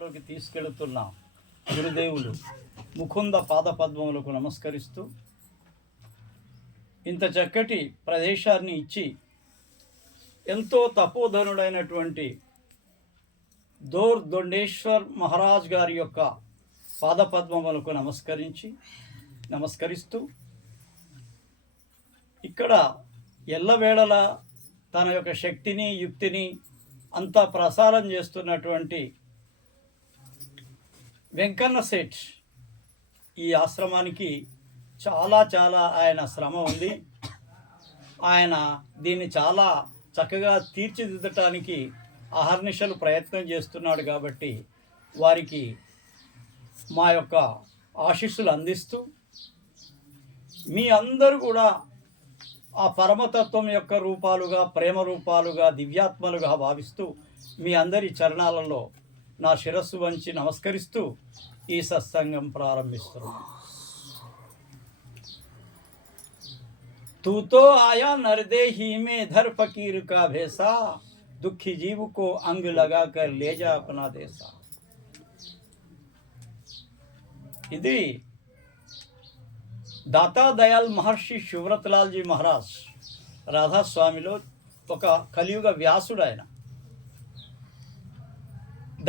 లోకి తీసుకెళుతున్న గురుదేవులు ముకుంద పాదపద్మములకు నమస్కరిస్తూ ఇంత చక్కటి ప్రదేశాన్ని ఇచ్చి ఎంతో తపోధనుడైనటువంటి దోర్ దొండేశ్వర్ మహారాజ్ గారి యొక్క పాదపద్మములకు నమస్కరిస్తూ ఇక్కడ ఎల్లవేళలా తన యొక్క శక్తిని యుక్తిని అంతా ప్రసారం చేస్తున్నటువంటి వెంకన్న సేఠ్ ఈ ఆశ్రమానికి చాలా ఆయన శ్రమ ఉంది. ఆయన దీన్ని చాలా చక్కగా తీర్చిదిద్దటానికి అహర్నిశలు ప్రయత్నం చేస్తున్నాడు. కాబట్టి వారికి మా యొక్క ఆశీస్సులు అందిస్తూ మీ అందరూ కూడా ఆ పరమతత్వం యొక్క రూపాలుగా, ప్రేమ రూపాలుగా, దివ్యాత్మలుగా భావిస్తూ మీ అందరి చరణాలలో నా శిరస్సు వంచి నమస్కరిస్తూ ఈ సత్సంగం ప్రారంభిస్తున్నాను. तू तो आया नरदेही में धर फकीर का भेसा, दुखी जीव को अंग लगा कर ले जा अपना देसा. ఇది దాతా దయాల్ మహర్షి శివరత్లాల్జీ మహారాజ్ రాధాస్వామిలో ఒక కలియుగ వ్యాసుడు. ఆయన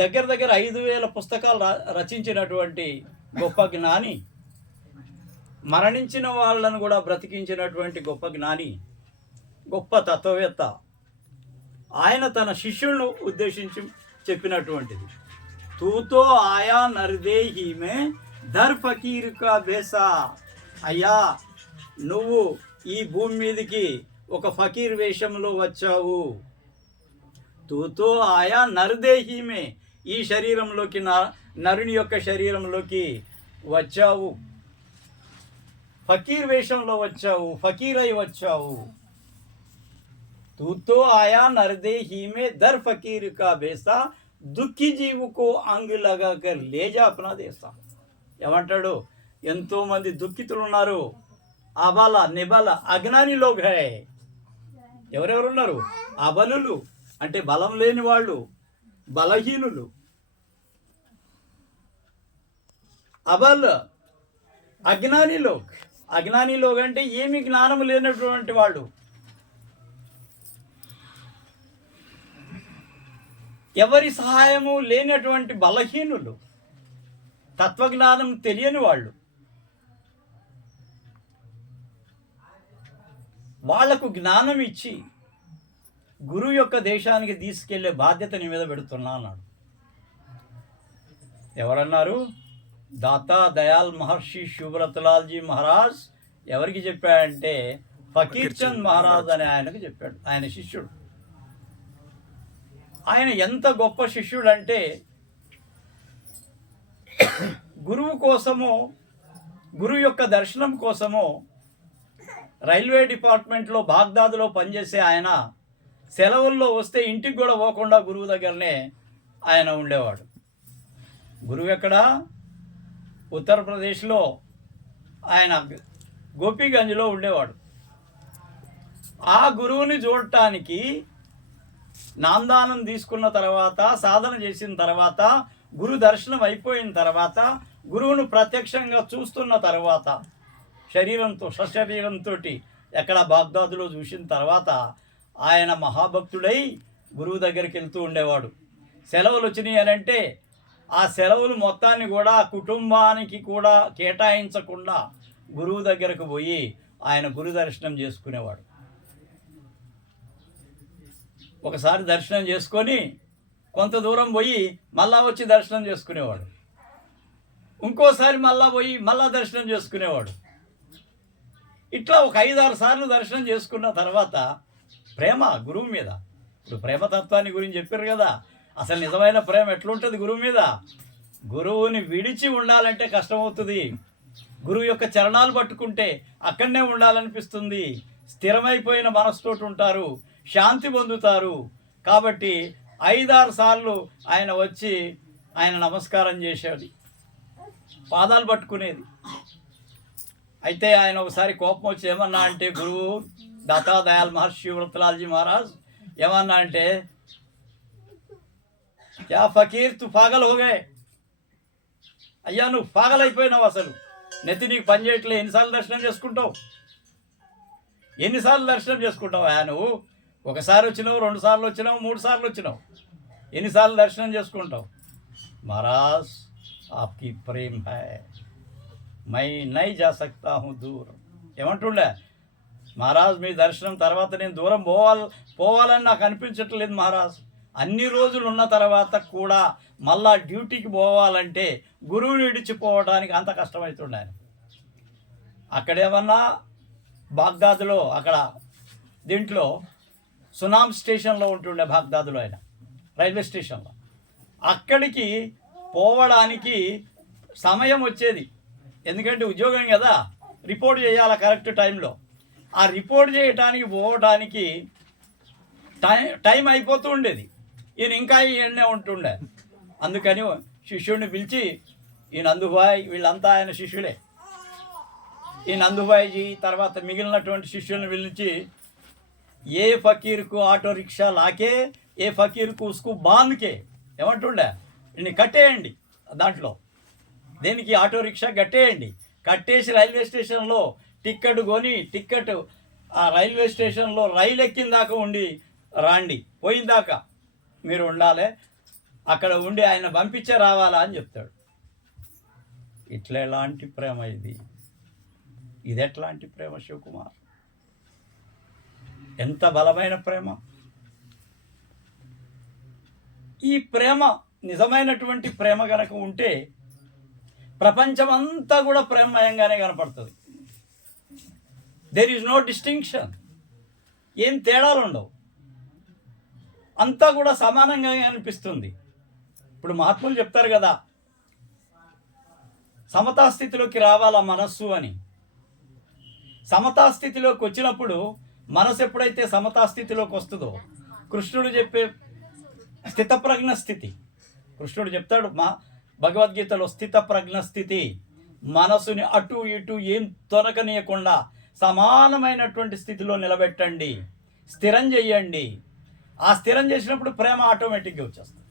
దగ్గర 5,000 పుస్తకాలు రచించినటువంటి గొప్ప జ్ఞాని, మరణించిన వాళ్ళను కూడా బ్రతికించినటువంటి గొప్ప జ్ఞాని, గొప్ప తత్వవేత్త. ఆయన తన శిష్యులను ఉద్దేశించి చెప్పినటువంటిది తూతో ఆయా నర్దేహి మే ధర్ ఫకీర్ కా బేసా. అయ్యా, నువ్వు ఈ భూమి మీదకి ఒక ఫకీర్ వేషంలో వచ్చావు. తూతో ఆయా నర్దేహి మే, ఈ శరీరంలోకి, నరుని యొక్క శరీరంలోకి వచ్చావు. ఫకీర్ వేషంలో వచ్చావు, ఫకీర్ అయి వచ్చావు. తూతో ఆయా నర్దేహి మే దర్ ఫకీర్ కా బేసా, దుఃఖీ జీవుకో అంగ్ లగా కర్ లేజా అప్నా దేశా. ఏమంటాడు? ఎంతోమంది దుఃఖితులు ఉన్నారు. అబల నిబల అజ్ఞాని లోగ్ హై. ఎవరెవరున్నారు? అబలులు అంటే బలం లేని వాళ్ళు, బలహీనులు. అబల్ అజ్ఞాని లోగ్ అంటే ఏమి జ్ఞానం లేనటువంటి వాళ్ళు. ఎవరి సహాయము లేనటువంటి బలహీనులు, తత్వజ్ఞానం తెలియని వాళ్ళు. వాళ్లకు జ్ఞానం ఇచ్చి గురువు యొక్క దేశానికి తీసుకెళ్లే బాధ్యత నీ మీద పెడుతున్నా అన్నాడు. ఎవరన్నారు? దాతా దయాల్ మహర్షి శివరత్లాల్జీ మహారాజ్. ఎవరికి చెప్పాడంటే ఫకీర్ చంద్ మహారాజ్ అనే ఆయనకు చెప్పాడు. ఆయన శిష్యుడు. ఆయన ఎంత గొప్ప శిష్యుడు అంటే, గురువు కోసము, గురువు యొక్క దర్శనం కోసము రైల్వే డిపార్ట్మెంట్లో బాగ్దాదులో పనిచేసే ఆయన సెలవుల్లో వస్తే ఇంటికి కూడా పోకుండా గురువు దగ్గరనే ఆయన ఉండేవాడు. గురువు ఎక్కడ? ఉత్తరప్రదేశ్లో ఆయన గోపీగంజ్లో ఉండేవాడు. ఆ గురువుని చూడటానికి నామదానం తీసుకున్న తర్వాత, సాధన చేసిన తర్వాత, గురు దర్శనం అయిపోయిన తర్వాత, గురువును ప్రత్యక్షంగా చూస్తున్న తర్వాత, సశరీరంతో ఎక్కడ బాగ్దాదులో చూసిన తర్వాత ఆయన మహాభక్తుడై గురువు దగ్గరికి వెళ్తూ ఉండేవాడు. సెలవులు వచ్చినాయి అని అంటే ఆ సెలవులు మొత్తాన్ని కూడా కుటుంబానికి కూడా కేటాయించకుండా గురువు దగ్గరకు పోయి ఆయన గురు దర్శనం చేసుకునేవాడు. ఒకసారి దర్శనం చేసుకొని కొంత దూరం పోయి మళ్ళా వచ్చి దర్శనం చేసుకునేవాడు. ఇంకోసారి మళ్ళా పోయి మళ్ళా దర్శనం చేసుకునేవాడు. ఇట్లా ఒక 5-6 సార్లు దర్శనం చేసుకున్న తర్వాత ప్రేమ గురువు మీద. ఇప్పుడు ప్రేమతత్వాన్ని గురించి చెప్పారు కదా. అసలు నిజమైన ప్రేమ ఎట్లుంటుంది గురువు మీద? గురువుని విడిచి ఉండాలంటే కష్టమవుతుంది. గురువు యొక్క చరణాలు పట్టుకుంటే అక్కడనే ఉండాలనిపిస్తుంది. స్థిరమైపోయిన మనసుతోటి ఉంటారు, శాంతి పొందుతారు. కాబట్టి 5-6 సార్లు ఆయన వచ్చి ఆయన నమస్కారం చేసేది, పాదాలు పట్టుకునేది. అయితే ఆయన ఒకసారి కోపం వచ్చి ఏమన్నా అంటే, గురువు దాతా దయాల్ మహర్షి శివరత్లాల్జీ మహారాజ్ ఏమన్నా అంటే, క్యా ఫకీర్ తు పాగల్ హోగే, అయ్యా నువ్వు పాగల్ అయిపోయినావు, అసలు నెత్తి నీకు పని చేయట్లే, ఎన్నిసార్లు దర్శనం చేసుకుంటావు, ఎన్నిసార్లు దర్శనం చేసుకుంటావు నువ్వు? ఒకసారి వచ్చినావు, 2 సార్లు వచ్చినావు, 3 సార్లు వచ్చినావు, ఎన్నిసార్లు దర్శనం చేసుకుంటావు? మహారాజ్ ఆప్కి ప్రేమ్ హై, మై నై జా సక్తా హూ దూర్. ఏమంటుండే మహారాజ్, మీ దర్శనం తర్వాత నేను దూరం పోవాలని నాకు అనిపించట్లేదు మహారాజ్. అన్ని రోజులు ఉన్న తర్వాత కూడా మళ్ళా డ్యూటీకి పోవాలంటే గురువుని విడిచిపోవడానికి అంత కష్టమవుతుండే. అక్కడేమన్నా బాగ్దాద్లో అక్కడ దీంట్లో సునామ్ స్టేషన్లో ఉంటుండే, బాగ్దాద్లో ఆయన రైల్వే స్టేషన్లో. అక్కడికి పోవడానికి సమయం వచ్చేది, ఎందుకంటే ఉద్యోగం కదా, రిపోర్ట్ చేయాలి కరెక్ట్ టైంలో. ఆ రిపోర్ట్ చేయడానికి పోవడానికి టైం అయిపోతూ ఉండేది, ఈయన ఇంకా ఈయనే ఉంటుండే. అందుకని శిష్యుడిని పిలిచి, ఈ నందుబాయ్, వీళ్ళంతా ఆయన శిష్యులే, ఈ నందుబాయిజీ తర్వాత మిగిలినటువంటి శిష్యులను పిలిచి, ఏ ఫకీర్కు ఆటో రిక్షా లాకే, ఏ ఫకీర్కు ఉస్కు బాంద్కే, ఏమంటుండే, ఇన్ని కట్టేయండి దాంట్లో, దేనికి ఆటో రిక్షా కట్టేయండి, కట్టేసి రైల్వే స్టేషన్లో టిక్కెట్ కొని, టిక్కెట్ ఆ రైల్వే స్టేషన్లో రైలు ఎక్కిన దాకా ఉండి రాండి, పోయిన దాకా మీరు ఉండాలి, అక్కడ ఉండి ఆయన పంపించే రావాలా అని చెప్తాడు. ఇట్లా ఎలాంటి ప్రేమ ఇది ఎట్లాంటి ప్రేమ శివకుమార్? ఎంత బలమైన ప్రేమ! ఈ ప్రేమ నిజమైనటువంటి ప్రేమ కనుక ఉంటే ప్రపంచం అంతా కూడా ప్రేమమయంగానే కనపడుతుంది. దెర్ ఈజ్ నో డిస్టింక్షన్, ఏం తేడాలు ఉండవు, అంతా కూడా సమానంగా అనిపిస్తుంది. ఇప్పుడు మహాత్ములు చెప్తారు కదా, సమతాస్థితిలోకి రావాలా మనస్సు అని. సమతాస్థితిలోకి వచ్చినప్పుడు మనసు ఎప్పుడైతే సమతాస్థితిలోకి వస్తుందో, కృష్ణుడు చెప్పే స్థితప్రజ్ఞ స్థితి, కృష్ణుడు చెప్తాడు మా భగవద్గీతలో, స్థితప్రజ్ఞ స్థితి, మనసుని అటు ఇటు ఏం తొనకనీయకుండా సమానమైనటువంటి స్థితిలో నిలబెట్టండి, స్థిరం చెయ్యండి. ఆ స్థిరం చేసినప్పుడు ప్రేమ ఆటోమేటిక్గా వచ్చేస్తుంది.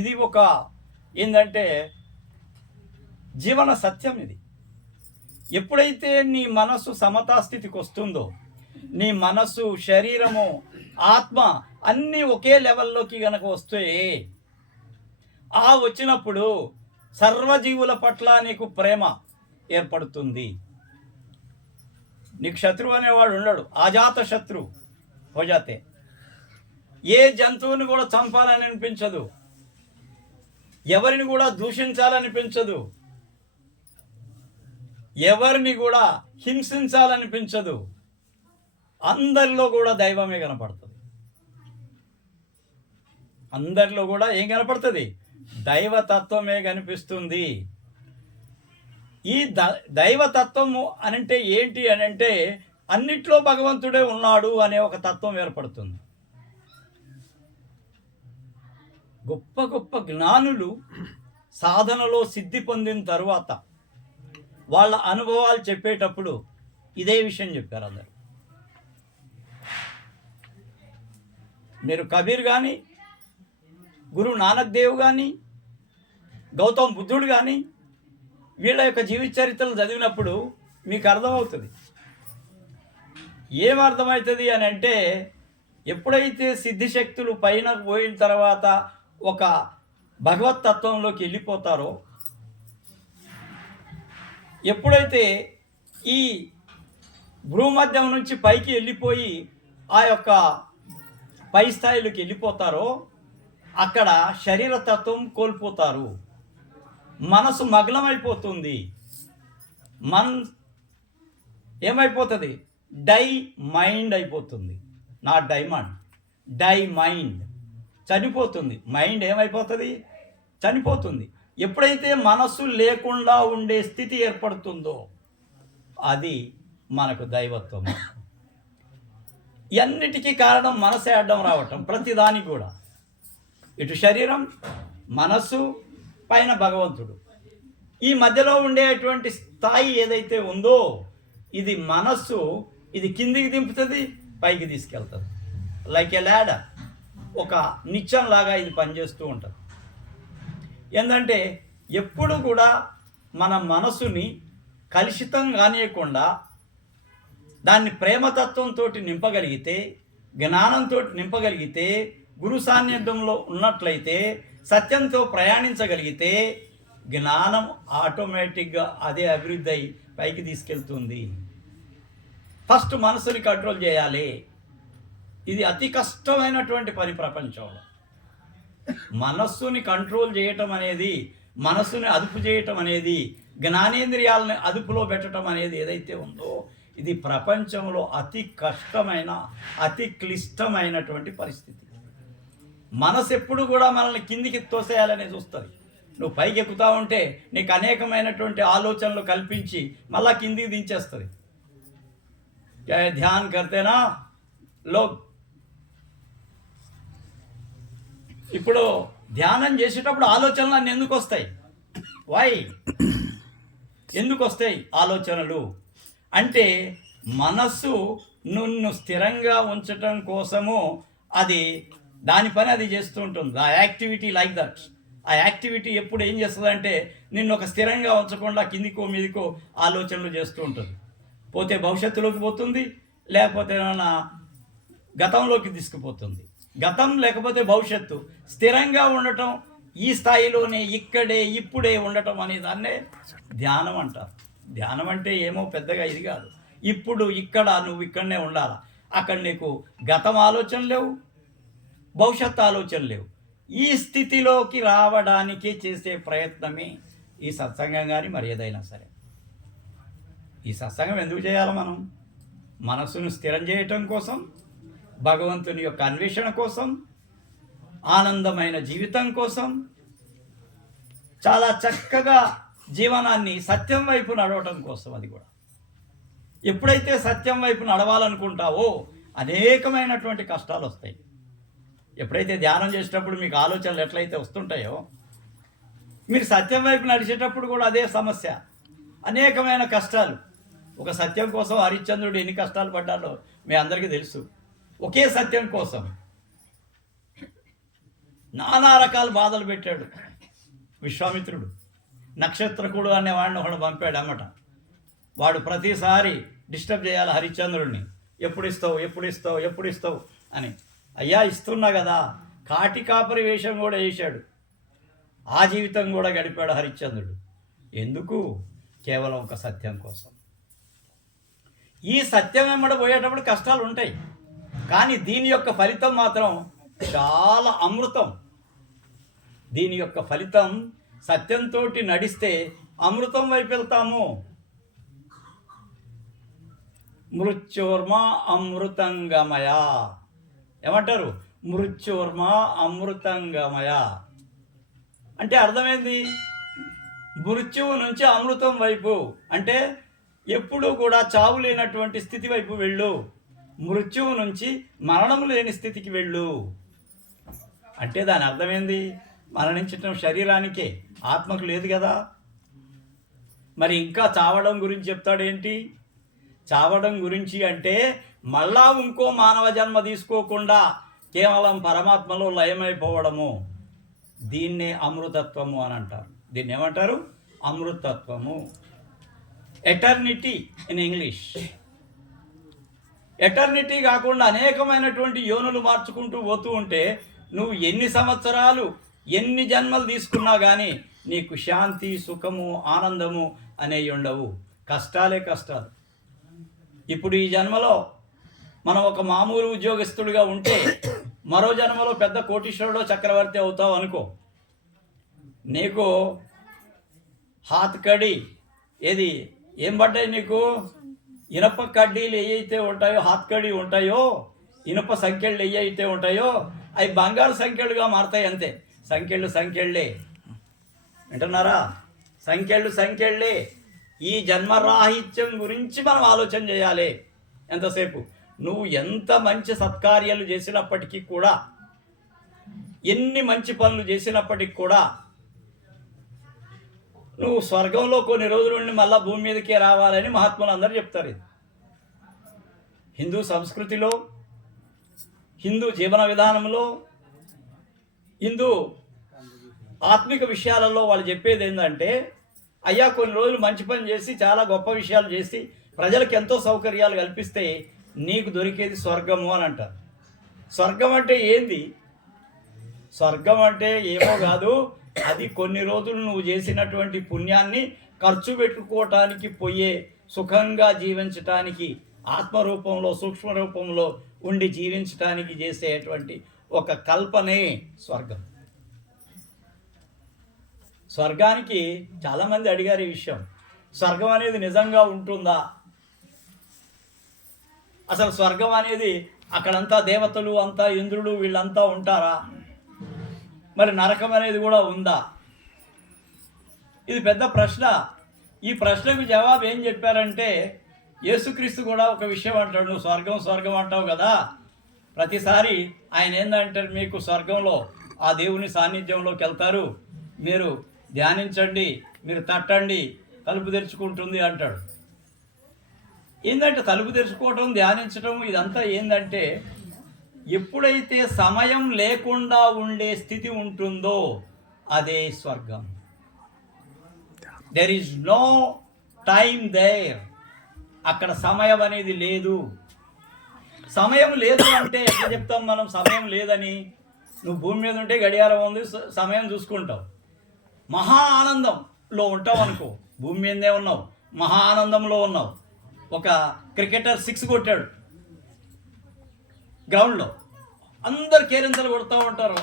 ఇది ఒక ఏంటంటే జీవన సత్యం ఇది. ఎప్పుడైతే నీ మనసు సమతాస్థితికి వస్తుందో, నీ మనసు, శరీరము, ఆత్మ అన్నీ ఒకే లెవెల్లోకి కనుక వస్తే, ఆ వచ్చినప్పుడు సర్వజీవుల పట్ల నీకు ప్రేమ ఏర్పడుతుంది. నీకు శత్రువు అనేవాడు ఉండడు, ఆజాత శత్రు హోజాతే. ఏ జంతువుని కూడా చంపాలని అనిపించదు, ఎవరిని కూడా దూషించాలనిపించదు, ఎవరిని కూడా హింసించాలనిపించదు. అందరిలో కూడా దైవమే కనపడుతుంది. అందరిలో కూడా ఏం కనపడుతుంది? దైవతత్వమే కనిపిస్తుంది. ఈ దైవతత్వము అనంటే ఏంటి అనంటే అన్నిట్లో భగవంతుడే ఉన్నాడు అనే ఒక తత్వం ఏర్పడుతుంది. గొప్ప గొప్ప జ్ఞానులు సాధనలో సిద్ధి పొందిన తరువాత వాళ్ళ అనుభవాలు చెప్పేటప్పుడు ఇదే విషయం చెప్పారు అందరు. మీరు కబీర్ కానీ, గురు నానక్ దేవ్ కానీ, గౌతమ్ బుద్ధుడు కానీ, వీళ్ళ యొక్క జీవిత చరిత్రలు చదివినప్పుడు మీకు అర్థమవుతుంది. ఏమర్థమవుతుంది అని అంటే, ఎప్పుడైతే సిద్ధిశక్తులు పైన పోయిన తర్వాత ఒక భగవతత్వంలోకి వెళ్ళిపోతారో, ఎప్పుడైతే ఈ భూమధ్యం నుంచి పైకి వెళ్ళిపోయి ఆ యొక్క పై స్థాయిలోకి వెళ్ళిపోతారో, అక్కడ శరీరతత్వం కోల్పోతారు, మనసు మగ్నమైపోతుంది. ఏమైపోతుంది? డై మైండ్ అయిపోతుంది. Not diamond, die mind. చనిపోతుంది. మైండ్ ఏమైపోతుంది? చనిపోతుంది. ఎప్పుడైతే మనస్సు లేకుండా ఉండే స్థితి ఏర్పడుతుందో అది మనకు దైవత్వం. ఇవన్నిటికీ కారణం మనసే అడ్డం రావటం. ప్రతిదానికి కూడా ఇటు శరీరం, మనస్సు, పైన భగవంతుడు, ఈ మధ్యలో ఉండేటువంటి స్థాయి ఏదైతే ఉందో ఇది మనస్సు, ఇది కిందికి దింపుతుంది, పైకి తీసుకెళ్తుంది. లైక్ ఏ ల్యాడర్. ఒక నిత్యంలాగా ఇది పనిచేస్తూ ఉంటుంది. ఏంటంటే ఎప్పుడు కూడా మన మనసుని కలుషితం కానియకుండా దాన్ని ప్రేమతత్వంతో నింపగలిగితే, జ్ఞానంతో నింపగలిగితే, గురు సాన్నిధ్యంలో ఉన్నట్లయితే, సత్యంతో ప్రయాణించగలిగితే జ్ఞానం ఆటోమేటిక్గా అదే అభివృద్ధి అయి పైకి తీసుకెళ్తుంది. ఫస్ట్ మనసుని కంట్రోల్ చేయాలి. ఇది అతి కష్టమైనటువంటి పని ప్రపంచంలో. మనస్సుని కంట్రోల్ చేయటం అనేది, మనస్సుని అదుపు చేయటం అనేది, జ్ఞానేంద్రియాలని అదుపులో పెట్టడం అనేది ఏదైతే ఉందో ఇది ప్రపంచంలో అతి కష్టమైన, అతి క్లిష్టమైనటువంటి పరిస్థితి. మనసు ఎప్పుడు కూడా మనల్ని కిందికి తోసేయాలని చూస్తుంది. నువ్వు పైకి ఎక్కుతా ఉంటే నీకు అనేకమైనటువంటి ఆలోచనలు కల్పించి మళ్ళా కిందికి దించేస్తుంది. ధ్యాన్ కర్తేనా లోగ్ ఇప్పుడు ధ్యానం చేసేటప్పుడు ఆలోచనలు అన్నీ ఎందుకు వస్తాయి? వై ఎందుకు వస్తాయి ఆలోచనలు అంటే మనస్సు నిన్ను స్థిరంగా ఉంచటం కోసము అది దాని పని అది చేస్తూ ఉంటుంది. ఆ యాక్టివిటీ లైక్ దట్. ఆ యాక్టివిటీ ఎప్పుడు ఏం చేస్తుందంటే నిన్ను ఒక స్థిరంగా ఉంచకుండా కిందికో మీదికో ఆలోచనలు చేస్తూ ఉంటుంది. పోతే భవిష్యత్తులోకి పోతుంది, లేకపోతే ఏమైనా గతంలోకి తీసుకుపోతుంది. గతం లేకపోతే భవిష్యత్తు. స్థిరంగా ఉండటం, ఈ స్థాయిలోనే ఇక్కడే ఇప్పుడే ఉండటం అనే దాన్నే ధ్యానం అంటారు. ధ్యానం అంటే ఏమో పెద్దగా ఇది కాదు. ఇప్పుడు ఇక్కడ నువ్వు ఇక్కడనే ఉండాలా. అక్కడ నీకు గతం ఆలోచన లేవు, భవిష్యత్తు ఆలోచన లేవు. ఈ స్థితిలోకి రావడానికి చేసే ప్రయత్నమే ఈ సత్సంగం కానీ మరి ఏదైనా సరే. ఈ సత్సంగం ఎందుకు చేయాలి? మనం మనస్సును స్థిరం చేయటం కోసం, భగవంతుని యొక్క అన్వేషణ కోసం, ఆనందమైన జీవితం కోసం, చాలా చక్కగా జీవనాన్ని సత్యం వైపు నడవటం కోసం. అది కూడా ఎప్పుడైతే సత్యం వైపు నడవాలనుకుంటావో అనేకమైనటువంటి కష్టాలు వస్తాయి. ఎప్పుడైతే ధ్యానం చేసేటప్పుడు మీకు ఆలోచనలు ఎట్లయితే వస్తుంటాయో, మీరు సత్యం వైపు నడిచేటప్పుడు కూడా అదే సమస్య, అనేకమైన కష్టాలు. ఒక సత్యం కోసం హరిశ్చంద్రుడు ఎన్ని కష్టాలు పడ్డాడో మీ అందరికీ తెలుసు. ఒకే సత్యం కోసం నానా రకాల బాధలు పెట్టాడు విశ్వామిత్రుడు. నక్షత్రకుడు అనేవాడిని ఒకడు పంపాడు అన్నమాట. వాడు ప్రతిసారి డిస్టర్బ్ చేయాలి హరిశ్చంద్రుడిని. ఎప్పుడు ఇస్తావు, ఎప్పుడు ఇస్తావు, ఎప్పుడు ఇస్తావు అని. అయ్యా ఇస్తున్నా కదా. కాటి కాపరి వేషం కూడా వేశాడు. ఆ జీవితం కూడా గడిపాడు హరిశ్చంద్రుడు. ఎందుకు? కేవలం ఒక సత్యం కోసం. ఈ సత్యం వెంబడ పోయేటప్పుడు కష్టాలు ఉంటాయి, కానీ దీని యొక్క ఫలితం మాత్రం చాలా అమృతం. దీని యొక్క ఫలితం సత్యంతో నడిస్తే అమృతం వైపు వెళ్తాము. మృత్యోర్మ అమృతంగమయ ఏమంటారు? మృత్యోర్మ అమృతంగమయ అంటే అర్థమైంది. మృత్యువు నుంచి అమృతం వైపు అంటే ఎప్పుడూ కూడా చావు లేనటువంటి స్థితి వైపు వెళ్ళు. మృత్యువు నుంచి మరణం లేని స్థితికి వెళ్ళు అంటే దాని అర్థమైంది. మరణించటం శరీరానికే, ఆత్మకు లేదు కదా. మరి ఇంకా చావడం గురించి చెప్తాడేంటి? చావడం గురించి అంటే మళ్ళా ఇంకో మానవ జన్మ తీసుకోకుండా కేవలం పరమాత్మలో లయమైపోవడము. దీన్నే అమృతత్వము అని అంటారు. దీన్ని ఏమంటారు? అమృతత్వము. Eternity in English. ఎటర్నిటీ కాకుండా అనేకమైనటువంటి యోనులు మార్చుకుంటూ పోతూ ఉంటే నువ్వు ఎన్ని సంవత్సరాలు, ఎన్ని జన్మలు తీసుకున్నా కానీ నీకు శాంతి, సుఖము, ఆనందము అనేవి ఉండవు. కష్టాలే కష్టాలు. ఇప్పుడు ఈ జన్మలో మనం ఒక మామూలు ఉద్యోగస్తుడిగా ఉంటే మరో జన్మలో పెద్ద కోటీశ్వరుడో చక్రవర్తి అవుతావు అనుకో. నీకు హాత్ కడి ఏది ఏం పడ్డాయి? నీకు ఇనప కడ్డీలు ఏవైతే ఉంటాయో, హాత్ కడి ఉంటాయో, ఇనుప సంఖ్యలు ఏవైతే ఉంటాయో అవి బంగారు సంఖ్యలుగా మారుతాయి. అంతే. సంఖ్యలు సంఖ్యలే. వింటున్నారా? సంఖ్యలు సంఖ్యలే. ఈ జన్మరాహిత్యం గురించి మనం ఆలోచన చేయాలి. ఎంతసేపు నువ్వు ఎంత మంచి సత్కార్యాలు చేసినప్పటికీ కూడా, ఎన్ని మంచి పనులు చేసినప్పటికి కూడా నువ్వు స్వర్గంలో కొన్ని రోజుల నుండి మళ్ళా భూమి మీదకే రావాలని మహాత్ములు అందరూ చెప్తారు. ఇది హిందూ సంస్కృతిలో, హిందూ జీవన విధానంలో ఇందు ఆత్మిక విషయాలలో వాళ్ళు చెప్పేది ఏంటంటే, అయ్యా కొన్ని రోజులు మంచి పని చేసి చాలా గొప్ప విషయాలు చేసి ప్రజలకు ఎంతో సౌకర్యాలు కల్పిస్తే నీకు దొరికేది స్వర్గము అని అంటారు. స్వర్గం అంటే ఏంది? స్వర్గం అంటే ఏమో కాదు, అది కొన్ని రోజులు నువ్వు చేసినటువంటి పుణ్యాన్ని ఖర్చు పెట్టుకోవటానికి పోయే, సుఖంగా జీవించటానికి, ఆత్మరూపంలో సూక్ష్మ రూపంలో ఉండి జీవించటానికి చేసేటువంటి ఒక కల్పనే స్వర్గం. స్వర్గానికి చాలామంది అడిగారు ఈ విషయం, స్వర్గం అనేది నిజంగా ఉంటుందా? అసలు స్వర్గం అనేది అక్కడంతా దేవతలు అంతా ఇంద్రుడు వీళ్ళంతా ఉంటారా? మరి నరకం అనేది కూడా ఉందా? ఇది పెద్ద ప్రశ్న. ఈ ప్రశ్నకు జవాబు ఏం చెప్పారంటే, యేసుక్రీస్తు కూడా ఒక విషయం అంటాడు. నువ్వు స్వర్గం స్వర్గం అంటావు కదా, ప్రతిసారి ఆయన ఏందంటారు, మీకు స్వర్గంలో ఆ దేవుని సాన్నిధ్యంలోకి వెళ్తారు, మీరు ధ్యానించండి, మీరు తట్టండి, తలుపు తెరుచుకుంటుంది అంటాడు. ఏంటంటే తలుపు తెరుచుకోవటం, ధ్యానించటం ఇదంతా ఏంటంటే, ఎప్పుడైతే సమయం లేకుండా ఉండే స్థితి ఉంటుందో అదే స్వర్గం. There is no time there. అక్కడ సమయం అనేది లేదు. సమయం లేదు అంటే ఎట్లా చెప్తాం మనం సమయం లేదని? నువ్వు భూమి మీద ఉంటే గడియారం ఉంది, సమయం చూసుకుంటావు. మహా ఆనందంలో ఉంటావు అనుకో, భూమి మీదే ఉన్నావు, మహా ఆనందంలో ఉన్నావు. ఒక క్రికెటర్ 6 కొట్టాడు గ్రౌండ్లో, అందరు కేరింతలు కొడుతూ ఉంటారు,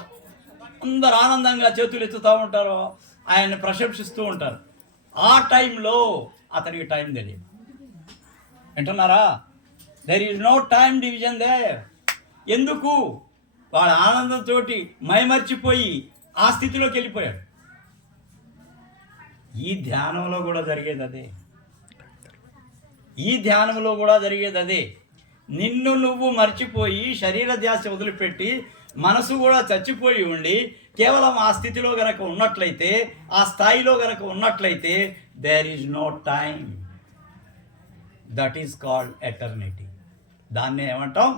అందరు ఆనందంగా చేతులు ఎత్తుతూ ఉంటారు, ఆయన్ని ప్రశంసిస్తూ ఉంటారు. ఆ టైంలో అతనికి టైం తెలియదు. వింటున్నారా? There is no time division there. ఎందుకు? వాడు ఆనందంతో మైమర్చిపోయి ఆ స్థితిలోకి వెళ్ళిపోయాడు. ఈ ధ్యానంలో కూడా జరిగేది అదే. ఈ ధ్యానంలో కూడా జరిగేది అదే. నిన్ను నువ్వు మర్చిపోయి శరీర ధ్యాస వదిలిపెట్టి మనసు కూడా చచ్చిపోయి ఉండి కేవలం ఆ స్థితిలో గనక ఉన్నట్లయితే, ఆ స్థాయిలో గనక ఉన్నట్లయితే, there is no time. That is called eternity. దాన్నే ఏమంటాం?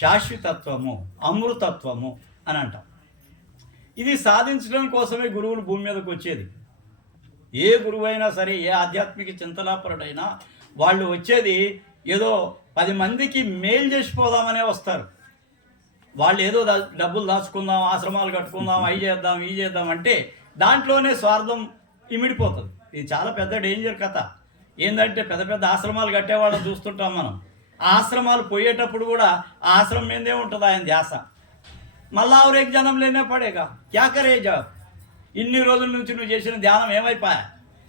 శాశ్వతత్వము, అమృతత్వము అని అంటాం. ఇది సాధించడం కోసమే గురువులు భూమి మీదకి వచ్చేది. ఏ గురువైనా సరే, ఏ ఆధ్యాత్మిక చింతనాపరుడైనా వాళ్ళు వచ్చేది ఏదో 10 మందికి మేలు చేసిపోదామనే వస్తారు. వాళ్ళు ఏదో డబ్బులు దాచుకుందాం, ఆశ్రమాలు కట్టుకుందాం, అవి చేద్దాం, ఇవి చేద్దాం అంటే దాంట్లోనే స్వార్థం ఇమిడిపోతుంది. ఇది చాలా పెద్ద డేంజర్ కథ. ఏంటంటే పెద్ద పెద్ద ఆశ్రమాలు కట్టేవాళ్ళని చూస్తుంటాం మనం. ఆ ఆశ్రమాలు పోయేటప్పుడు కూడా ఆ ఆశ్రమం మీదే ఉంటుంది ఆయన ధ్యాస. మళ్ళా और एक जन्म लेने पड़ेगा, क्या करे जब? ఇన్ని రోజుల నుంచి నువ్వు చేసిన ధ్యానం ఏమైపోయా?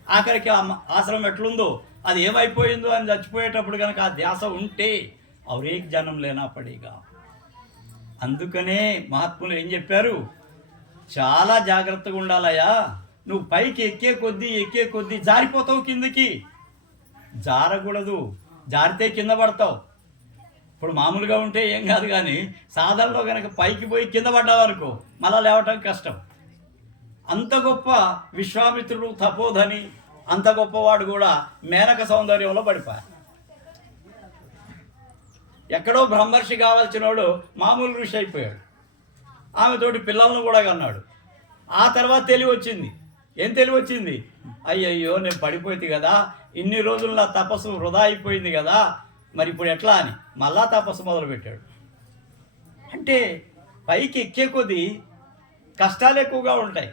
ఆఖరికి ఆశ్రమం ఎట్లుందో అది ఏమైపోయిందో అని చచ్చిపోయేటప్పుడు కనుక ఆ ధ్యాస ఉంటే और एक जन्म लेना पड़ेगा. అందుకనే మహాత్ములు ఏం చెప్పారు? చాలా జాగ్రత్తగా ఉండాలయ్యా. నువ్వు పైకి ఎక్కే కొద్దీ జారిపోతావు కిందకి. జారకూడదు, జారితే కింద పడతావు. ఇప్పుడు మామూలుగా ఉంటే ఏం కాదు, కానీ సాధనలో కనుక పైకి పోయి కింద పడ్డావు అనుకో, మళ్ళా లేవటం కష్టం. అంత గొప్ప విశ్వామిత్రుడు తపోధని, అంత గొప్పవాడు కూడా మేనక సౌందర్యంలో పడిపోయాడు. ఎక్కడో బ్రహ్మర్షి కావాల్సినోడు మామూలు ఋషి అయిపోయాడు. ఆమెతోటి పిల్లలను కూడా కన్నాడు. ఆ తర్వాత తెలివి వచ్చింది. ఏం తెలివి వచ్చింది? అయ్యయ్యో నేను పడిపోయింది కదా, ఇన్ని రోజులు నా తపస్సు వృధా అయిపోయింది కదా, మరి ఇప్పుడు ఎట్లా అని మళ్ళా తపస్సు మొదలుపెట్టాడు. అంటే పైకి ఎక్కే కొద్దీ కష్టాలు ఎక్కువగా ఉంటాయి.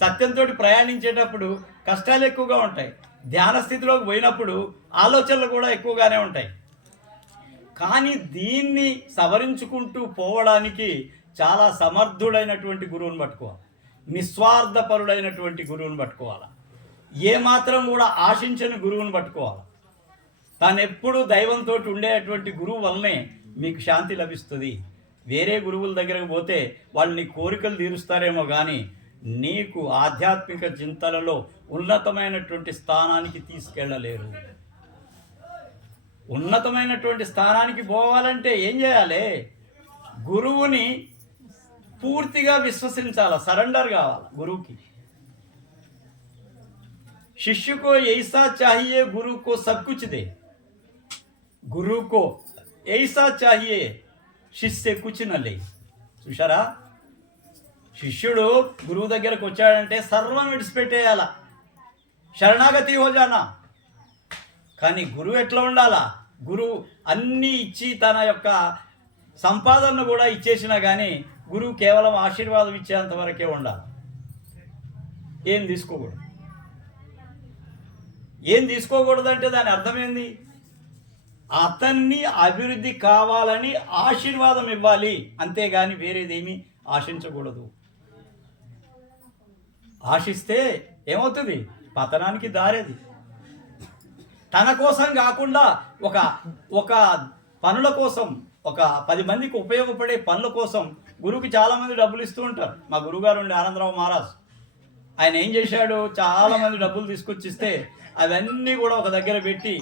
సత్యంతో ప్రయాణించేటప్పుడు కష్టాలు ఎక్కువగా ఉంటాయి. ధ్యాన స్థితిలోకి పోయినప్పుడు ఆలోచనలు కూడా ఎక్కువగానే ఉంటాయి. కానీ దీన్ని సవరించుకుంటూ పోవడానికి చాలా సమర్థుడైనటువంటి గురువుని పట్టుకోవాలి, నిస్వార్థపరుడైనటువంటి గురువుని పట్టుకోవాలి, ఏమాత్రం కూడా ఆశించని గురువుని పట్టుకోవాలి. తాను ఎప్పుడు దైవంతో ఉండేటువంటి గురువు వల్లనే మీకు శాంతి లభిస్తుంది. వేరే గురువుల దగ్గరకు పోతే వాళ్ళు నీ కోరికలు తీరుస్తారేమో కానీ నీకు ఆధ్యాత్మిక చింతనలో ఉన్నతమైనటువంటి స్థానానికి తీసుకెళ్ళలేరు. ఉన్నతమైనటువంటి స్థానానికి పోవాలంటే ఏం చేయాలి? గురువుని పూర్తిగా విశ్వసించాలి, సరెండర్ కావాలి గురువుకి. शिष्य को ऐसा चाहिए गुरु को सब कुछ दे, गुरु को ऐसा चाहिए शिष्य कुछ न ले. చూశారా? శిష్యుడు గురువు దగ్గరకు వచ్చాడంటే సర్వం విడిచిపెట్టేయాల, శరణాగతి హోజానా. కానీ గురువు ఎట్లా ఉండాలా? గురువు అన్నీ ఇచ్చి తన యొక్క సంపాదనను కూడా ఇచ్చేసినా కానీ గురువు కేవలం ఆశీర్వాదం ఇచ్చేంత వరకే ఉండాలి. ఏం తీసుకోకూడదు. ఏం తీసుకోకూడదంటే దాని అర్థమైంది, అతన్ని అభివృద్ధి కావాలని ఆశీర్వాదం ఇవ్వాలి, అంతేగాని వేరేదేమీ ఆశించకూడదు. ఆశిస్తే ఏమవుతుంది? పతనానికి దారేది. తన కోసం కాకుండా ఒక పనుల కోసం, ఒక 10 మందికి ఉపయోగపడే పనుల కోసం గురువుకి చాలామంది డబ్బులు ఇస్తూ ఉంటారు. మా గురువుగారు ఉండే ఆనందరావు మహారాజ్, ఆయన ఏం చేశాడు, చాలామంది డబ్బులు తీసుకొచ్చి ఇస్తే అవన్నీ కూడా ఒక దగ్గర పెట్టి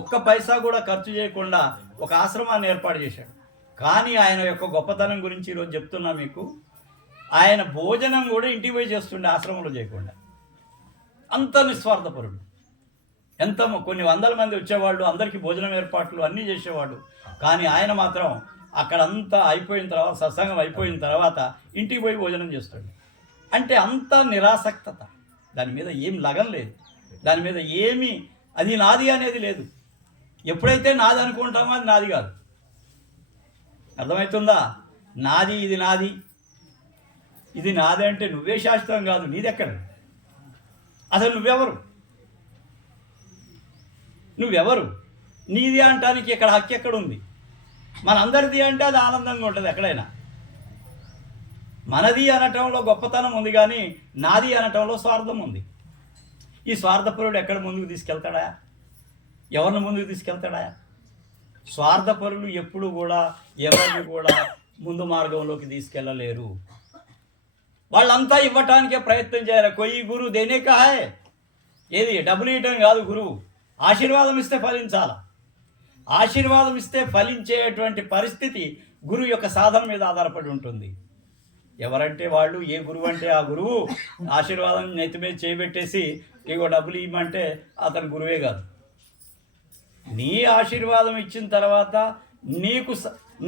ఒక్క పైసా కూడా ఖర్చు చేయకుండా ఒక ఆశ్రమాన్ని ఏర్పాటు చేశాడు. కానీ ఆయన యొక్క గొప్పతనం గురించి ఈరోజు చెప్తున్నా మీకు. ఆయన భోజనం కూడా ఇంటికి పోయి చేస్తుండే, ఆశ్రమంలో చేయకుండా. అంత నిస్వార్థపరుడు. ఎంత కొన్ని వందల మంది వచ్చేవాళ్ళు, అందరికీ భోజనం ఏర్పాట్లు అన్నీ చేసేవాడు. కానీ ఆయన మాత్రం అక్కడంతా అయిపోయిన తర్వాత, సత్సంగం అయిపోయిన తర్వాత ఇంటికి పోయి భోజనం చేస్తాడు. అంటే అంత నిరాసక్తత, దాని మీద ఏం లగం లేదు, దాని మీద ఏమీ అది నాది అనేది లేదు. ఎప్పుడైతే నాది అనుకుంటామో అది నాది కాదు. అర్థమవుతుందా? నాది, ఇది నాది, ఇది నాది అంటే నువ్వే శాశ్వతం కాదు. నీదెక్కడ? అసలు నువ్వెవరు? నీది అంటానికి ఇక్కడ హక్కు ఎక్కడ ఉంది? మనందరిది అంటే అది ఆనందంగా ఉంటుంది ఎక్కడైనా. మనది అనటంలో గొప్పతనం ఉంది, కానీ నాది అనటంలో స్వార్థం ఉంది. ఈ స్వార్థపరుడు ఎక్కడ ముందుకు తీసుకెళ్తాడా? ఎవరిని ముందుకు తీసుకెళ్తాడా? స్వార్థపరులు ఎప్పుడు కూడా ఎవరిని కూడా ముందు మార్గంలోకి తీసుకెళ్ళలేరు. వాళ్ళంతా ఇవ్వటానికే ప్రయత్నం చేయాలి. కొయ్యి గురువు దేనే కాహే, ఏది డబ్బులు ఇవ్వటం కాదు. గురువు ఆశీర్వాదం ఇస్తే ఫలించాల. ఆశీర్వాదం ఇస్తే ఫలించేటువంటి పరిస్థితి గురువు యొక్క సాధన మీద ఆధారపడి ఉంటుంది. ఎవరంటే వాళ్ళు, ఏ గురువు అంటే ఆ గురువు ఆశీర్వాదం నెత్తి మీద చేయబెట్టేసి ఇగో డబ్బులు ఇవ్వమంటే అతను గురువే కాదు. నీ ఆశీర్వాదం ఇచ్చిన తర్వాత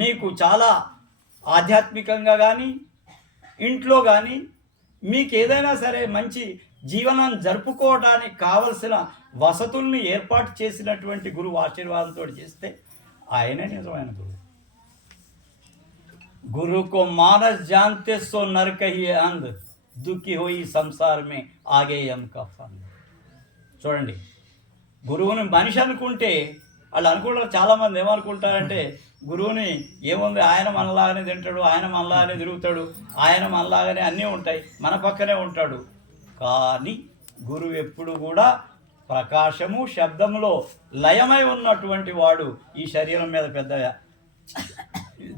నీకు చాలా ఆధ్యాత్మికంగా కానీ, ఇంట్లో కానీ, మీకు ఏదైనా సరే మంచి జీవనం జరుపుకోవడానికి కావలసిన వసతుల్ని ఏర్పాటు చేసినటువంటి గురువు ఆశీర్వాదంతో చేస్తే ఆయనే నిజమైన గురువు. गुरु को मानस जानते सो नर कहिए अंध, दुखी होई संसार में आगे यम का फंद. చూడండి, గురువుని మనిషి అనుకుంటే వాళ్ళు అనుకుంటారు. చాలామంది ఏమనుకుంటారంటే గురువుని ఏముంది, ఆయన మనలాగానే తింటాడు, ఆయన మనలాగానే తిరుగుతాడు, ఆయన మనలాగానే అన్నీ ఉంటాయి, మన పక్కనే ఉంటాడు. కానీ గురువు ఎప్పుడు కూడా ప్రకాశము శబ్దములో లయమై ఉన్నటువంటి వాడు. ఈ శరీరం మీద పెద్ద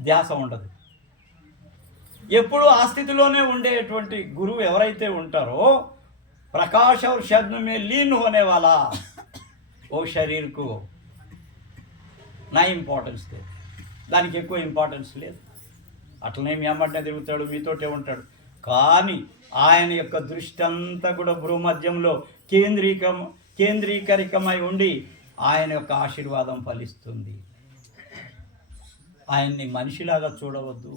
ధ్యాస ఉండదు. ఎప్పుడు ఆ స్థితిలోనే ఉండేటువంటి గురువు ఎవరైతే ఉంటారో, ప్రకాశ और शब्द में लीन होने वाला ఓ శరీర్కు నా ఇంపార్టెన్స్ లేదు, దానికి ఎక్కువ ఇంపార్టెన్స్ లేదు. అట్లనే మీ అమ్మటినే తిరుగుతాడు, మీతోటే ఉంటాడు. కానీ ఆయన యొక్క దృష్టి అంతా కూడా భూమధ్యంలో కేంద్రీకరికమై ఉండి ఆయన యొక్క ఆశీర్వాదం ఫలిస్తుంది. ఆయన్ని మనిషిలాగా చూడవద్దు,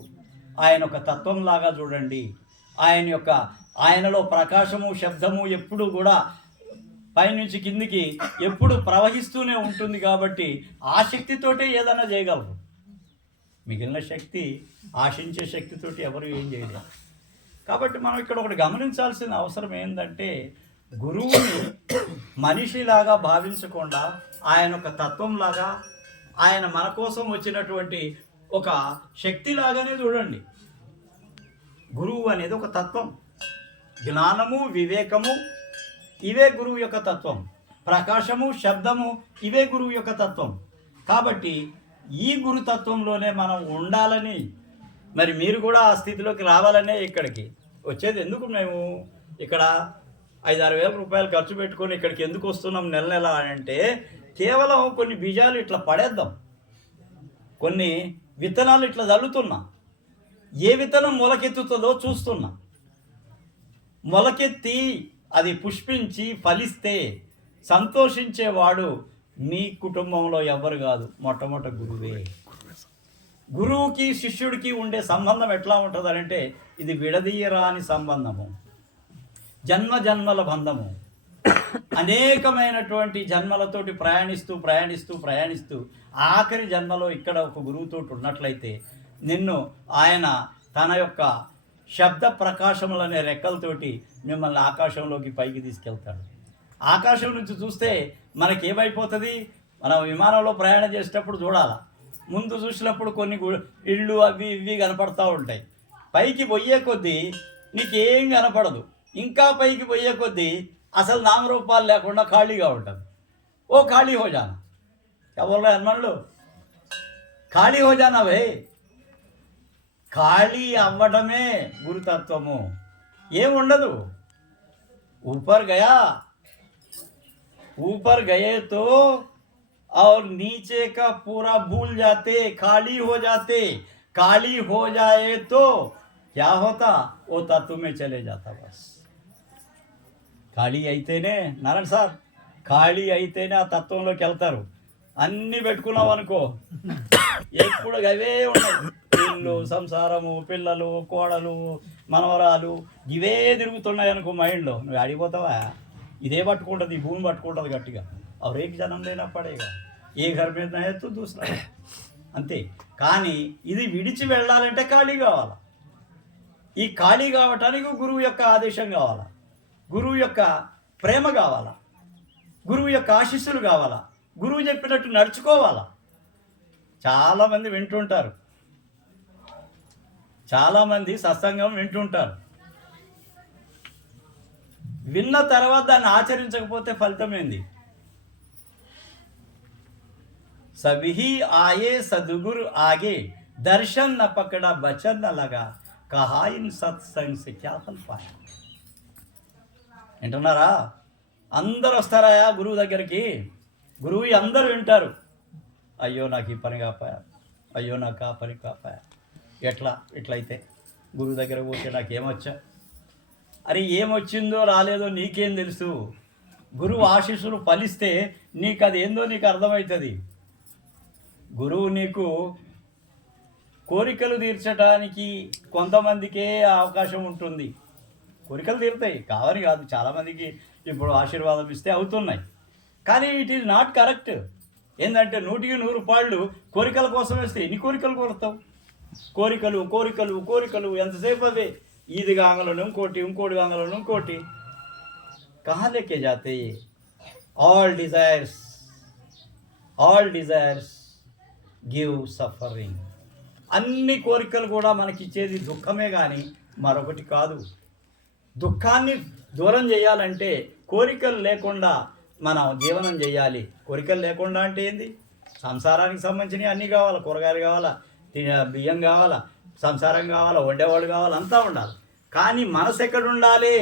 ఆయన ఒక తత్వంలాగా చూడండి. ఆయనలో ప్రకాశము శబ్దము ఎప్పుడు కూడా పైనుంచి కిందికి ఎప్పుడు ప్రవహిస్తూనే ఉంటుంది. కాబట్టి ఆ శక్తితోటే ఏదైనా చేయగలరు. మిగిలిన శక్తి, ఆశించే శక్తితోటి ఎవరు ఏం చేయలేరు. కాబట్టి మనం ఇక్కడ ఒకటి గమనించాల్సిన అవసరం ఏంటంటే, గురువుని మనిషిలాగా భావించకుండా ఆయన ఒక తత్వంలాగా, ఆయన మన కోసం వచ్చినటువంటి ఒక శక్తిలాగానే చూడండి. గురువు అనేది ఒక తత్వం. జ్ఞానము, వివేకము ఇవే గురువు యొక్క తత్వం. ప్రకాశము, శబ్దము ఇవే గురువు యొక్క తత్వం. కాబట్టి ఈ గురుతత్వంలోనే మనం ఉండాలని, మరి మీరు కూడా ఆ స్థితిలోకి రావాలనే ఇక్కడికి వచ్చేది. ఎందుకు మేము ఇక్కడ 5-6 వేల రూపాయలు ఖర్చు పెట్టుకొని ఇక్కడికి ఎందుకు వస్తున్నాం నెల నెల అంటే, కేవలం కొన్ని బీజాలు ఇట్లా పడేద్దాం, కొన్ని విత్తనాలు ఇట్లా చల్లుతున్నా. ఏ విత్తనం మొలకెత్తుతుందో చూస్తున్నా. మొలకెత్తి అది పుష్పించి ఫలిస్తే సంతోషించేవాడు మీ కుటుంబంలో ఎవ్వరు కాదు, మొట్టమొదటి గురువే. గురువుకి శిష్యుడికి ఉండే సంబంధం ఎట్లా ఉంటుందంటే ఇది విడదీయరాని సంబంధము, జన్మ జన్మల బంధము. అనేకమైనటువంటి జన్మలతోటి ప్రయాణిస్తూ ఆఖరి జన్మలో ఇక్కడ ఒక గురువుతో ఉన్నట్లయితే నిన్ను ఆయన తన యొక్క శబ్ద ప్రకాశములనే రెక్కలతోటి మిమ్మల్ని ఆకాశంలోకి పైకి తీసుకెళ్తాడు. ఆకాశం నుంచి చూస్తే మనకేమైపోతుంది, మనం విమానంలో ప్రయాణం చేసేటప్పుడు చూడాలా, ముందు చూసినప్పుడు కొన్ని ఇళ్ళు అవి ఇవి కనపడతా ఉంటాయి. పైకి పోయే కొద్దీ నీకేం కనపడదు, ఇంకా పైకి పోయే కొద్దీ అసలు నామరూపాలు లేకుండా ఖాళీగా ఉంటుంది. ఓ ఖాళీ హో జానా, क्या बोल रहे हैं हनुमान लोग, ఖాళీ హో జానా భయ్. ఖాళీ అవ్వడమే గురుతత్వము. ఏముండదు. ऊपर गए तो और नीचे का पूरा भूल जाते, खाली हो जाए तो क्या होता, वो तत्व में चले जाता. बस ఖాళీ అయితేనే నారాయణ సార్, ఖాళీ అయితేనే ఆ తత్వంలోకి వెళ్తారు. అన్నీ పెట్టుకున్నావు అనుకో, ఎప్పుడు అవే ఉన్నాయి, ఇల్లు, సంసారము, పిల్లలు, కోడలు, మనవరాలు, ఇవే తిరుగుతున్నాయి అనుకో మైండ్లో. నువ్వు ఆడిపోతావా? ఇదే పట్టుకుంటుంది, ఈ భూమి పట్టుకుంటుంది గట్టిగా. और एक जन्म लेना पड़ेगा, ఏ घर में नहीं तो दूसरा, అంతే. కానీ ఇది విడిచి వెళ్ళాలంటే ఖాళీ కావాలా. ఈ ఖాళీ కావటానికి గురువు యొక్క ఆదేశం కావాలా, గురువు యొక్క ప్రేమ కావాలా, గురువు యొక్క ఆశీస్సులు కావాలా, గురువు చెప్పినట్టు నడుచుకోవాలా. చాలామంది వింటుంటారు, చాలామంది సత్సంగం వింటుంటారు, విన్న తర్వాత దాన్ని ఆచరించకపోతే ఫలితం ఏంది? సభీ ఆయే సద్గురు ఆగే, దర్శన్ న పకడా బచన్ న లగా, కహా ఇన్ సత్సంగ్ సే క్యా ఫల్ పాయా. వింటున్నారా? అందరు వస్తారా గురువు దగ్గరికి? గురువు అందరూ వింటారు. అయ్యో నాకు ఈ పని కాపాయా, అయ్యో నాకు ఆ పని కాపాయా, ఎట్లయితే గురువు దగ్గర పోతే నాకేమొచ్చా? అరే ఏమొచ్చిందో రాలేదో నీకేం తెలుసు? గురువు ఆశీస్సులు ఫలిస్తే నీకు అది ఏందో నీకు అర్థమవుతుంది. గురువు నీకు కోరికలు తీర్చడానికి కొంతమందికే అవకాశం ఉంటుంది. కోరికలు తీరుతాయి, కావని కాదు, చాలామందికి ఇప్పుడు ఆశీర్వాదం ఇస్తే అవుతున్నాయి. కానీ ఇట్ ఈజ్ నాట్ కరెక్ట్. ఏంటంటే 100% కోరికల కోసం వేస్తే ఎన్ని కోరికలు కోరుతావు? కోరికలు కోరికలు కోరికలు ఎంతసేపు అవే. ఈది గాంగలను ఇంకోటి గాంగలను ఇంకోటి. కహా లేకే జాతే? All desires give suffering. అన్ని కోరికలు కూడా మనకిచ్చేది దుఃఖమే కానీ మరొకటి కాదు. దుఃఖాన్ని దూరం చేయాలంటే కోరికలు లేకుండా మనం జీవనం చేయాలి. కోరికలు లేకుండా అంటే ఏంది? సంసారానికి సంబంధించినవి అన్నీ కావాలి, కూరగాయలు కావాలా, బియ్యం కావాలా, సంసారం కావాలా, వండేవాడు కావాలి, అంతా ఉండాలి. కానీ మనసు ఎక్కడ ఉండాలి?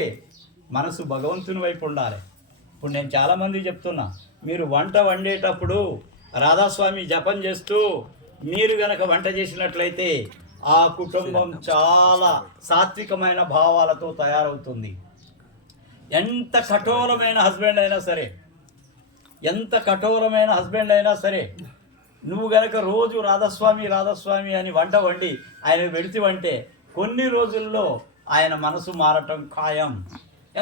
మనసు భగవంతుని వైపు ఉండాలి. ఇప్పుడు నేను చాలామంది చెప్తున్నా, మీరు వంట వండేటప్పుడు రాధాస్వామి జపం చేస్తూ మీరు గనక వంట చేసినట్లయితే ఆ కుటుంబం చాలా సాత్వికమైన భావాలతో తయారవుతుంది. ఎంత కఠోరమైన హస్బెండ్ అయినా సరే నువ్వు గనక రోజు రాధాస్వామి అని వంట వండి ఆయన వెడితివంటే కొన్ని రోజుల్లో ఆయన మనసు మారటం ఖాయం.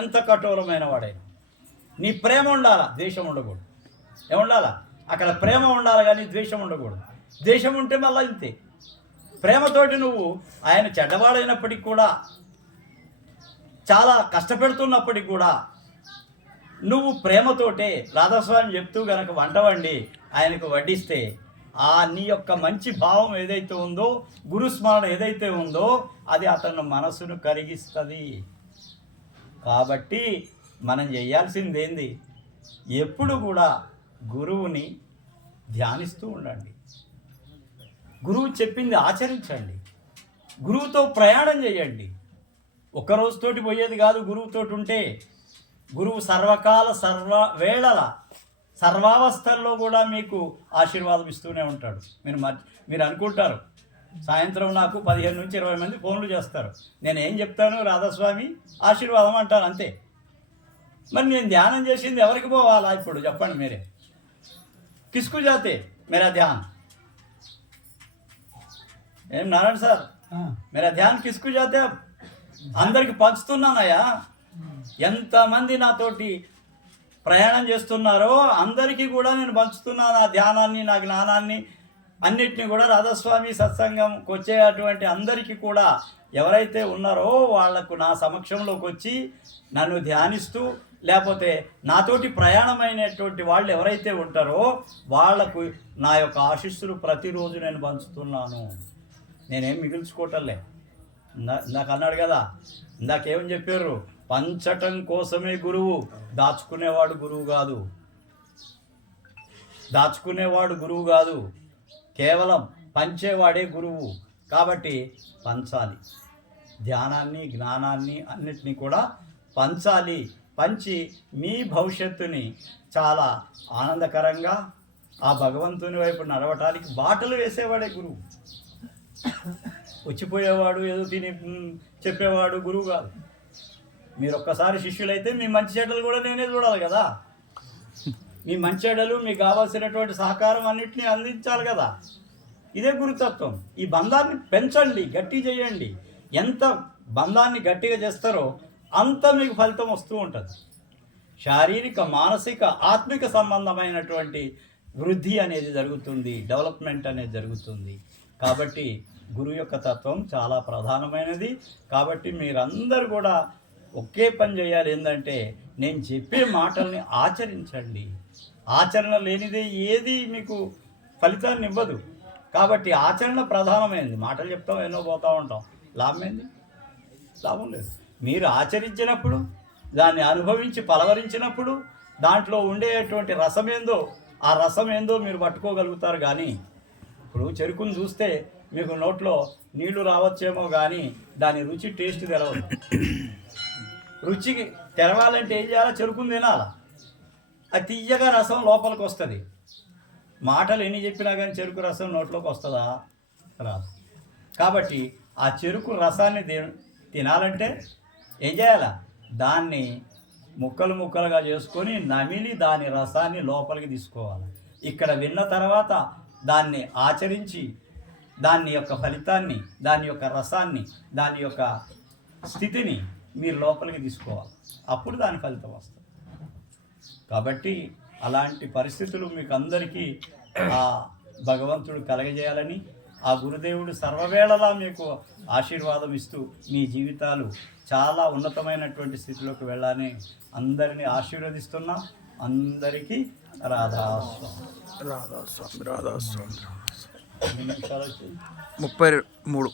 ఎంత కఠోరమైన వాడైనా నీ ప్రేమ ఉండాలా, ద్వేషం ఉండకూడదు. ఏముండాలా? అక్కడ ప్రేమ ఉండాలి కానీ ద్వేషం ఉండకూడదు. ద్వేషం ఉంటే మళ్ళీ ఇంతే. ప్రేమతోటి నువ్వు ఆయన చెడ్డవాడైనప్పటికి కూడా, చాలా కష్టపెడుతున్నప్పటికి కూడా నువ్వు ప్రేమతోటే రాధాస్వామి చెప్తూ గనక వంట వండి ఆయనకు వడ్డిస్తే ఆ నీ యొక్క మంచి భావం ఏదైతే ఉందో, గురుస్మరణ ఏదైతే ఉందో అది అతను మనసును కరిగిస్తుంది. కాబట్టి మనం చేయాల్సింది ఏంది? ఎప్పుడు కూడా గురువుని ధ్యానిస్తూ ఉండండి, గురువు చెప్పింది ఆచరించండి, గురువుతో ప్రయాణం చేయండి. ఒక్కరోజుతోటి పోయేది కాదు. గురువుతోటి ఉంటే గురువు సర్వకాల సర్వవేళల సర్వావస్థల్లో కూడా మీకు ఆశీర్వాదం ఇస్తూనే ఉంటాడు. మీరు అనుకుంటారు సాయంత్రం నాకు 15 నుంచి 20 మంది ఫోన్లు చేస్తారు, నేను ఏం చెప్తాను? రాధాస్వామి ఆశీర్వాదం అంటాను, అంతే. మరి నేను ధ్యానం చేసింది ఎవరికి పోవాలా? ఇప్పుడు చెప్పండి మీరే. కిస్కు జాతే మేరా ధ్యాన్? ఏం నారాయణ సార్ मेरा ध्यान किसको जाते अब అందరికి పంచుతున్నానయ్యా. ఎంతమంది నాతోటి ప్రయాణం చేస్తున్నారో అందరికీ కూడా నేను పంచుతున్నాను ఆ ధ్యానాన్ని, నా జ్ఞానాన్ని అన్నిటినీ కూడా. రాధాస్వామి సత్సంగంకి వచ్చేటువంటి అందరికీ కూడా ఎవరైతే ఉన్నారో వాళ్లకు నా సమక్షంలోకి వచ్చి నన్ను ధ్యానిస్తూ, లేకపోతే నాతోటి ప్రయాణమైనటువంటి వాళ్ళు ఎవరైతే ఉంటారో వాళ్లకు నా యొక్క ఆశీస్సులు ప్రతిరోజు నేను పంచుతున్నాను. నేనేం మిగిల్చుకోవటంలే. ఇందాక అన్నాడు కదా, ఇందాకేమని చెప్పారు, పంచటం కోసమే గురువు, దాచుకునేవాడు గురువు కాదు. దాచుకునేవాడు గురువు కాదు, కేవలం పంచేవాడే గురువు. కాబట్టి పంచాలి, ధ్యానాన్ని జ్ఞానాన్ని అన్నిటినీ కూడా పంచాలి. పంచి మీ భవిష్యత్తుని చాలా ఆనందకరంగా ఆ భగవంతుని వైపు నడవటానికి బాటలు వేసేవాడే గురువు. వచ్చిపోయేవాడు ఏదో తిని చెప్పేవాడు గురువు కాదు. మీరు ఒక్కసారి శిష్యులైతే మీ మంచి చెడ్డలు కూడా నేనే చూడాలి కదా. మీ మంచి చెడ్డలు, మీకు కావాల్సినటువంటి సహకారం అన్నింటినీ అందించాలి కదా. ఇదే గురుతత్వం. ఈ బంధాన్ని పెంచండి, గట్టి చేయండి. ఎంత బంధాన్ని గట్టిగా చేస్తారో అంత మీకు ఫలితం వస్తూ ఉంటుంది. శారీరక, మానసిక, ఆత్మిక సంబంధమైనటువంటి వృద్ధి అనేది జరుగుతుంది, డెవలప్మెంట్ అనేది జరుగుతుంది. కాబట్టి గురువు యొక్క తత్వం చాలా ప్రధానమైనది. కాబట్టి మీరందరూ కూడా ఒకే పని చేయాలి. ఏంటంటే నేను చెప్పే మాటల్ని ఆచరించండి. ఆచరణ లేనిదే ఏది మీకు ఫలితాన్ని ఇవ్వదు. కాబట్టి ఆచరణ ప్రధానమైనది. మాటలు చెప్తాం, ఎన్నో పోతూ ఉంటాం, లాభం ఏంది? లాభం లేదు. మీరు ఆచరించినప్పుడు, దాన్ని అనుభవించి పలవరించినప్పుడు దాంట్లో ఉండేటువంటి రసం ఏందో, ఆ రసం ఏందో మీరు పట్టుకోగలుగుతారు. కానీ ఇప్పుడు చెరుకును చూస్తే మీకు నోట్లో నీళ్లు రావచ్చేమో కానీ దాని రుచి, టేస్ట్ తెలవదు. రుచికి తెరవాలంటే ఏం చేయాలా? చెరుకుని తినాలా. అది తీయగా రసం లోపలికి వస్తుంది. మాటలు ఎన్ని చెప్పినా కానీ చెరుకు రసం నోట్లోకి వస్తుందా? రాదు. కాబట్టి ఆ చెరుకు రసాన్ని తినాలంటే ఏం చేయాలా? దాన్ని ముక్కలు ముక్కలుగా చేసుకొని నమిలి దాని రసాన్ని లోపలికి తీసుకోవాలి. ఇక్కడ విన్న తర్వాత దాన్ని ఆచరించి దాని యొక్క ఫలితాన్ని, దాని యొక్క రసాన్ని, దాని యొక్క స్థితిని మీరు లోపలికి తీసుకోవాలి. అప్పుడు దాని ఫలితం వస్తుంది. కాబట్టి అలాంటి పరిస్థితులు మీకు అందరికీ ఆ భగవంతుడు కలగజేయాలని, ఆ గురుదేవుడు సర్వవేళలా మీకు ఆశీర్వాదం ఇస్తూ మీ జీవితాలు చాలా ఉన్నతమైనటువంటి స్థితిలోకి వెళ్ళాలని అందరినీ ఆశీర్వదిస్తున్నా. అందరికీ రాధాస్వామి. రాధాస్వామి. 33